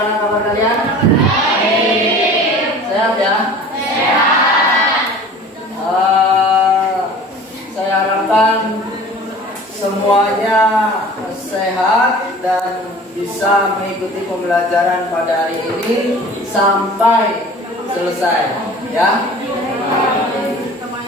Gimana kabar kalian? Sehat ya? Sehat. Saya harapkan semuanya sehat dan bisa mengikuti pembelajaran pada hari ini sampai selesai, ya.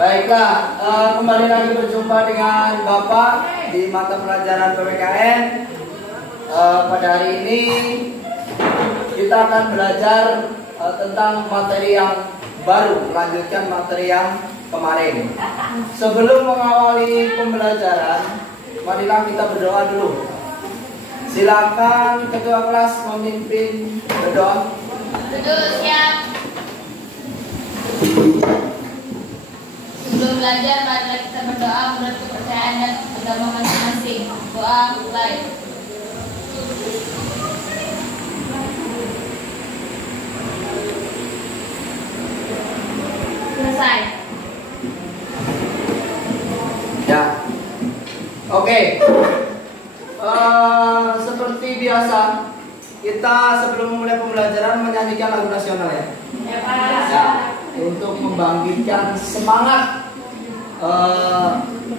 Baiklah, kembali lagi berjumpa dengan Bapak di mata pelajaran PPKN. Pada hari ini kita akan belajar tentang materi yang baru, melanjutkan materi yang kemarin. Sebelum mengawali pembelajaran, marilah kita berdoa dulu. Silakan ketua kelas memimpin berdoa. Betul, siap. Sebelum belajar, marilah kita berdoa menurut kepercayaan dan agama masing-masing. Doa mulai. Selesai. Ya, oke. Seperti biasa, kita sebelum memulai pembelajaran menyanyikan lagu nasional ya. Ya, Pak. Ya, untuk membangkitkan semangat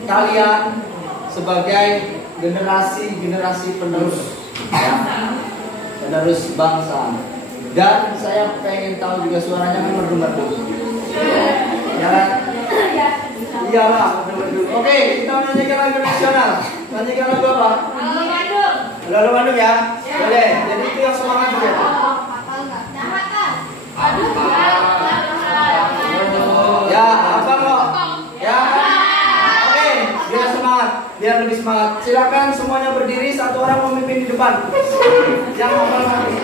kalian sebagai generasi penerus, ya, penerus bangsa. Dan saya pengen tahu juga suaranya kan merdu-merdu. Ya, iyalah merdu-merdu. Oke, kita menyanyikan lagu nasional. Nyanyikan lagu apa? Lagu Bandung ya. Boleh. Jadi itu yang semangat juga. Ya, apa kok? Ya. Oke, biar semangat, biar lebih semangat. Silakan semuanya berdiri, satu orang memimpin di depan. Yang hafal nanti.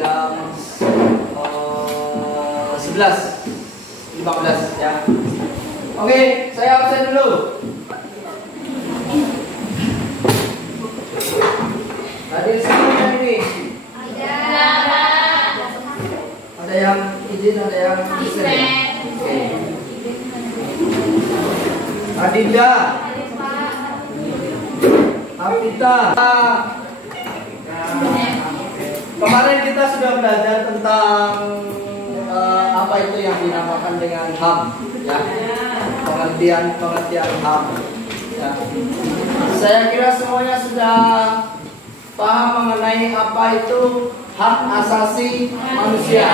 Jam 11:15 ya. Oke, saya absen dulu. Hadir semuanya ini. Ada yang izin, ada yang absen. Oke. Adinda, Apita. Kemarin kita sudah belajar tentang apa itu yang dinamakan dengan HAM, ya, pengertian HAM. Ya. Saya kira semuanya sudah paham mengenai apa itu hak asasi manusia.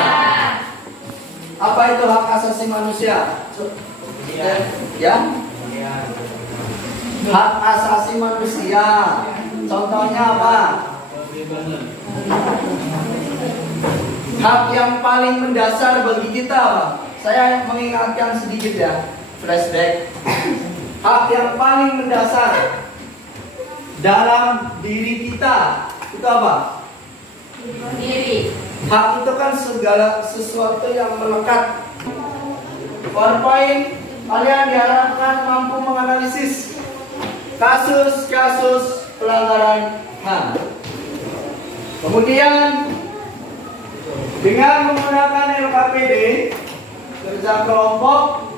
Apa itu hak asasi manusia? Ya, hak asasi manusia. Contohnya apa? Hak yang paling mendasar bagi kita apa? Saya mengingatkan sedikit ya, flashback. Hak yang paling mendasar dalam diri kita itu apa? Diri. Hak itu kan segala sesuatu yang melekat. PowerPoint, kalian diharapkan mampu menganalisis kasus-kasus pelanggaran HAM. Kemudian dengan menggunakan LKPD kerja kelompok,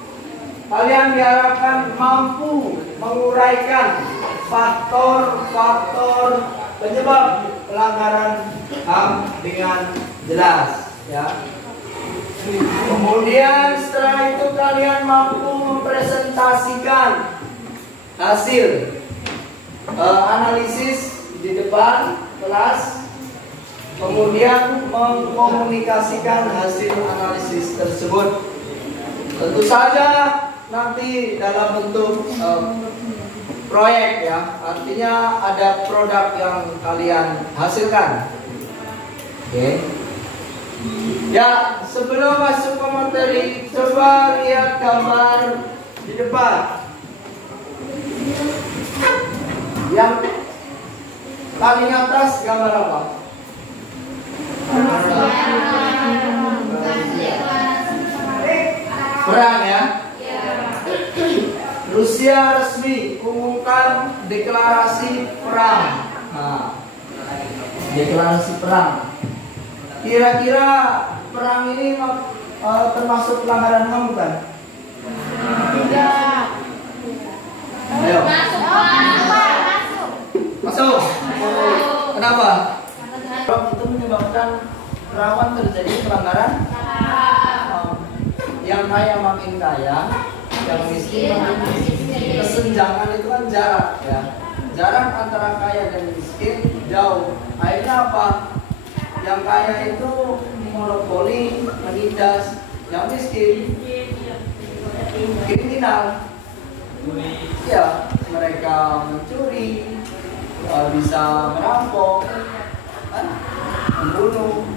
kalian diharapkan mampu menguraikan faktor-faktor penyebab pelanggaran HAM dengan jelas, ya. Kemudian setelah itu kalian mampu mempresentasikan hasil analisis di depan kelas. Kemudian mengkomunikasikan hasil analisis tersebut. Tentu saja nanti dalam bentuk proyek ya, artinya ada produk yang kalian hasilkan. Oke. Ya, sebelum masuk ke materi, coba lihat gambar di depan. Yang paling atas gambar apa? Perang ya. Ya. Rusia resmi umumkan deklarasi perang. Nah, deklarasi perang. Kira-kira perang ini termasuk pelanggaran HAM bukan? Tidak. Ayo. Masuk, Pak. Masuk. Kenapa? Perang itu menyebabkan rawan terjadi pelanggaran. Yang kaya makin kaya, yang miskin makin miskin. Kesenjangan itu kan jarak ya. Jarak antara kaya dan miskin jauh. Akhirnya apa? Yang kaya itu monopoli, menindas, yang miskin kriminal. Ya, mereka mencuri, bisa merampok, kan? Membunuh,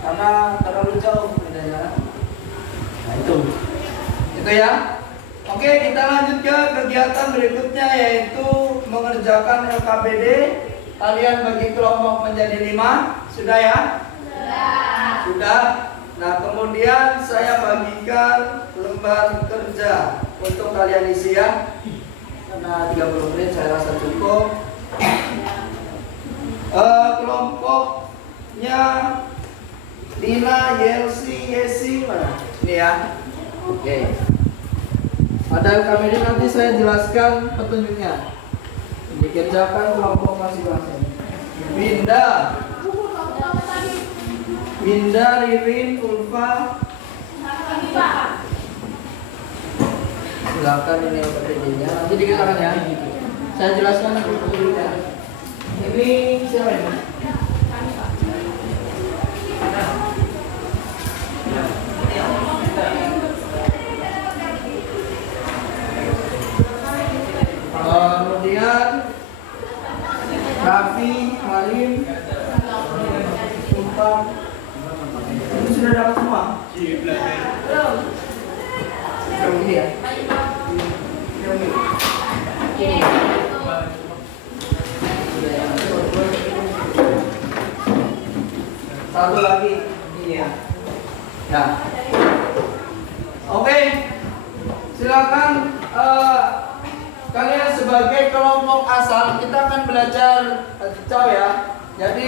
karena terlalu jauh bedanya. Nah itu ya. Oke, kita lanjut ke kegiatan berikutnya, yaitu mengerjakan LKPD. Kalian bagi kelompok menjadi 5. Sudah ya? Sudah. Nah, kemudian saya bagikan lembar kerja untuk kalian isi ya. Karena 30 menit saya rasa cukup. Kelompoknya Lina, Yelsi, Yesi mana? Ini ya. Oke. Ada LKPD, nanti saya jelaskan petunjuknya. Dikerjakan kelompok masing-masing. Winda, Ririn, Ulfa. Silakan ini LKPD-nya. Nanti dikerjakan ya. Saya jelaskan petunjuknya. Ini siapa ini? Kemudian Raffi, Malim, Sumpah. Ini sudah dapat semua? Belum. Ini ya? Satu lagi ini ya. Nah, oke. Silakan kalian sebagai kelompok asal, kita akan belajar cicau ya. Jadi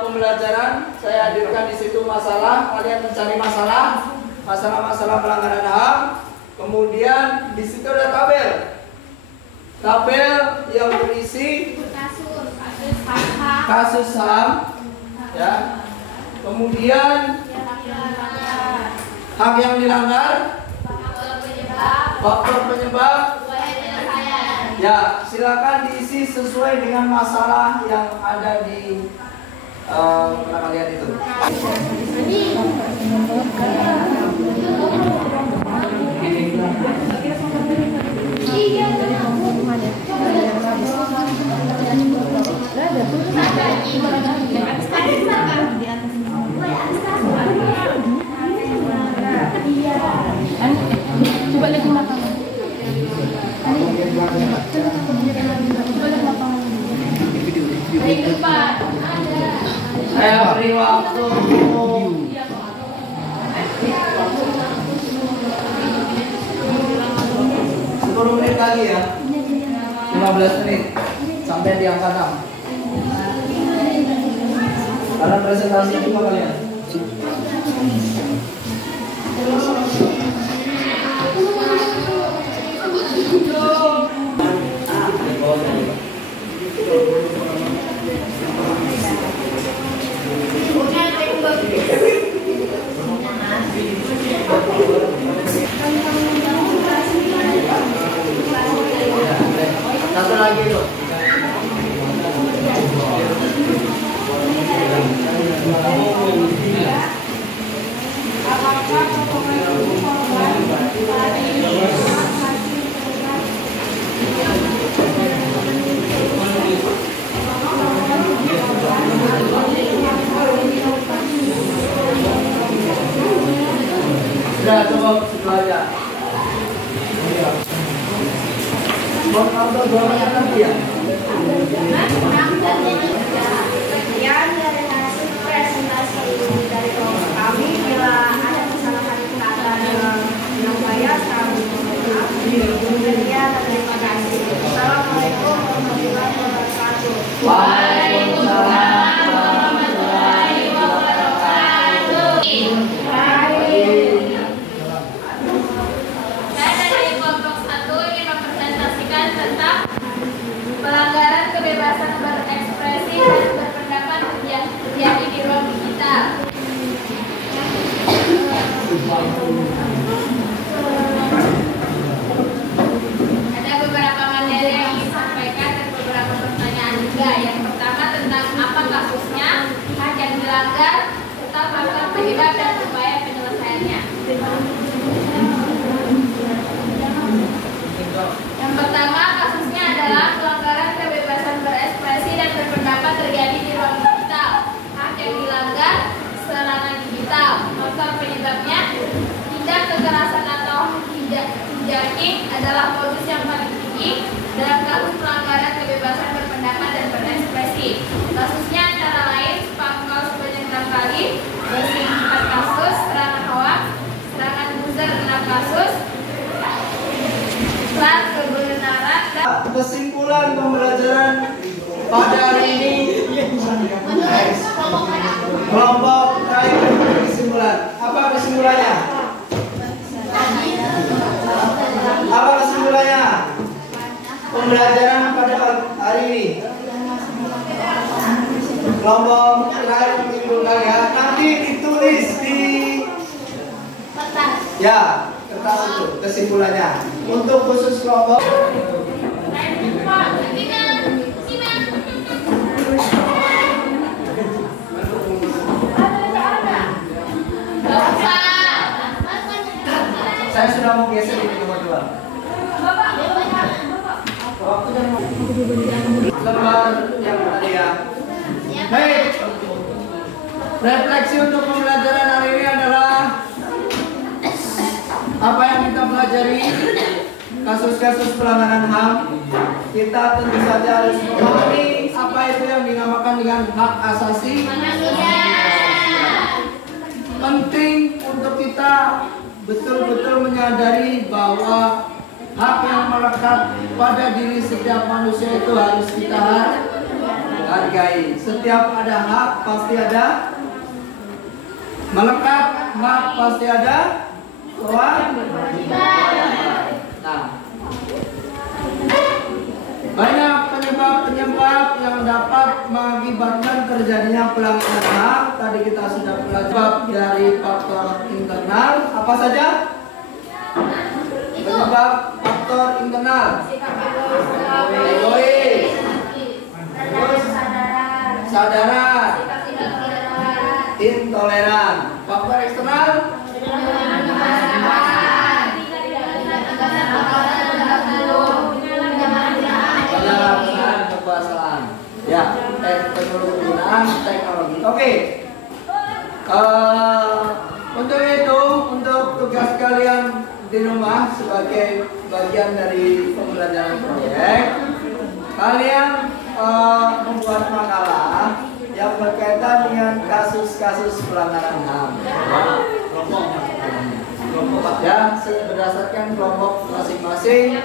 pembelajaran saya hadirkan di situ masalah, kalian mencari masalah pelanggaran HAM. Kemudian di situ ada tabel yang berisi kasus HAM ya. Kemudian hak yang dilanggar, faktor penyebab. Ya, silakan diisi sesuai dengan masalah yang ada di kalian itu. Coba lagi makan. Saya beri waktu 10 menit lagi ya. 15 menit sampai di angka 6. Karena presentasi cuma kalian. Satu lagi tuh. Sudah cukup segitu aja. Buat auto doanya nanti ya. Sekian dari hasil presentasi dari kelompok kami. Bila ada kesalahan kata ini adalah modus yang paling tinggi dalam kasus pelanggaran kebebasan berpendapat dan berekspresi. Kasusnya antara lain pangkal sebanyak 6 kali, doxing 4 kasus, serangan hoak, serangan buzzer 6 kasus, iklan kebenaran dan Kesimpulan pembelajaran pada hari ini, kelompok terakhir kesimpulan. Apa kesimpulannya? Apa kesimpulannya? Pembelajaran pada hari ini. Kelompok terakhir menyimpulkan ya. Nanti ditulis di kertas itu kesimpulannya. Untuk khusus kelompok. Saya sudah mau geser di nomor 2. Lembar yang tadi ya. Baik. Refleksi untuk pembelajaran hari ini adalah apa yang kita pelajari, kasus-kasus pelanggaran HAM. Kita tentu saja harus memahami apa itu yang dinamakan dengan hak asasi manusia. Penting untuk kita betul-betul menyadari bahwa hak yang melekat pada diri setiap manusia itu harus kita hargai. Setiap ada hak pasti ada melekat, hak pasti ada kewajiban. Nah, banyak penyebab-penyebab yang dapat mengakibatkan terjadinya pelanggaran HAM. Tadi kita sudah belajar dari faktor internal. Apa saja? Penyebab faktor internal. Egois, sadaran, intoleran. Faktor eksternal. Penyalahgunaan kekuasaan. Ya, penggunaan teknologi. Oke. Untuk itu, untuk tugas kalian di rumah sebagai bagian dari pembelajaran proyek, kalian membuat makalah yang berkaitan dengan kasus-kasus pelanggaran HAM. Ya, berdasarkan kelompok masing-masing.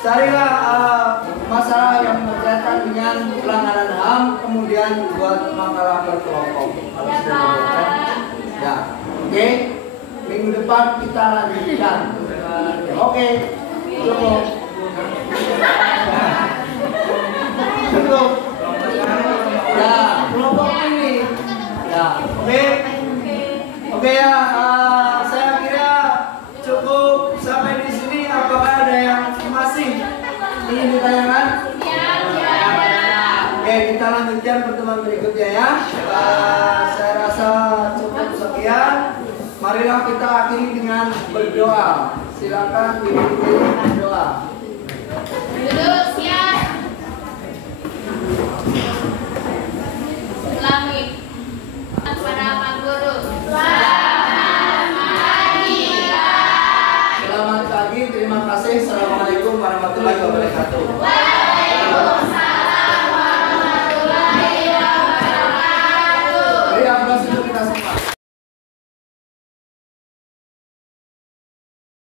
Carilah masalah yang berkaitan dengan pelanggaran HAM, kemudian buat makalah berkelompok. Kalau sudah dibuatkan, ya, oke. Minggu depan kita lanjutkan. Oke, cukup. Cukup. Ya, kelompok ini. Ya, oke. Oke ya, saya kira cukup sampai di sini. Apakah ada yang masih ingin ditanyakan? Oke, kita lanjutkan pertemuan berikutnya ya. Saya rasa cukup sekian. Marilah kita akhiri dengan berdoa. Silakan diikuti berdoa. duduk siap.